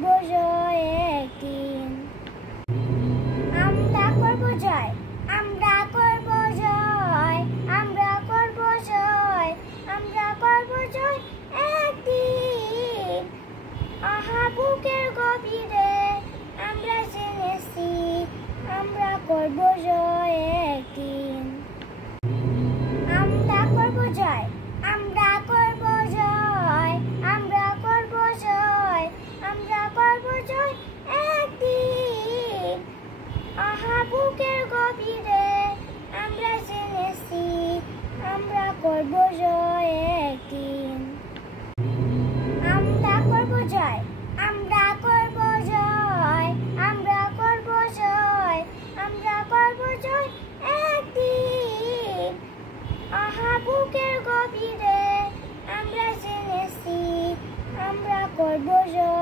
করব জয় একদিন। আমরা করব জয়, আমরা করব জয়, আমরা করব জয়, আমরা করব জয় একদিন। আহা বুকের গভীরে আমরা জেনেছি, আমরা করব জয় একদিন। আমরা করব জয়, আমরা করব জয়, আমরা করব জয়, আমরা করব জয় একদিন। আহা বুকের গভীরে আমরা জেনেছি, আমরা করব জয় একদিন। আমরা করব জয়, আমরা করব জয়, আমরা করব জয়, আমরা করব জয় একদিন। আহা বুকের গভীরে আমরা জেনেছি, আমরা করব জয়।